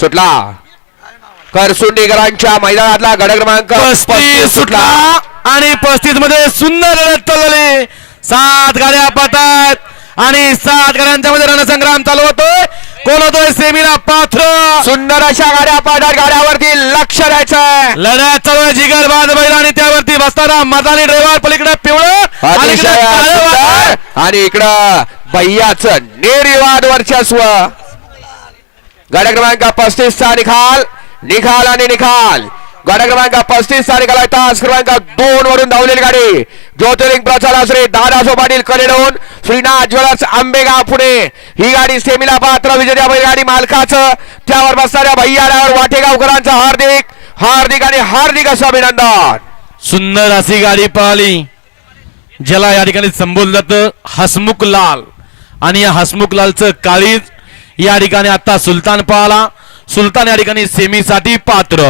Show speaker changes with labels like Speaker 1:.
Speaker 1: सुटला. करसुंडीकरांच्या मैदानातला गड क्रमांक
Speaker 2: पस्तीस सुटला. आणि पस्तीसमध्ये सुंदर लढत चालू झाली. सात गाड्या पाहतात आणि सात गाड्यांच्या मध्ये रणसंग्राम चालू होतोय. कोण होतोय? सेमीला पात्र
Speaker 1: सुंदर अशा गाड्या पाहतात गाड्यावरती लक्ष द्यायचं.
Speaker 2: लढ्यात चालू आहे. जिगर बाद बैल आणि त्यावरती बसताना मदानी ड्रायव्हर पलीकडे पिवळं आणि इकडं
Speaker 1: भैयाचं निर्विवाद वर्चस्व. गाड्या क्रमांक पस्तीस चा निकाल निकाल आणि निकाल गाड्या क्रमांक पस्तीस चा निकाल आहे तास क्रमांक दोन वरून धावलेली गाडी ज्योतिर्लिंग प्रचार श्री दादासो पाटील कलेडोन श्रीनाथ ज्वलस आंबेगाव पुणे ही गाडी सेमीला पात्र विजेत्या गाडी मालकाचं त्यावर बसणाऱ्या भैयाऱ्यावर वाटेगावकरांचं हार्दिक हार्दिक आणि हार्दिक असं अभिनंदन
Speaker 2: सुंदर अशी गाडी पळाली ज्याला या ठिकाणी संबोधलं जातं हसमुख लाल आणि या हसमुख लालचं काळीज या ठिकाणी आता सुलतान पळाला सुलतान या ठिकाणी सेमीसाठी पात्र.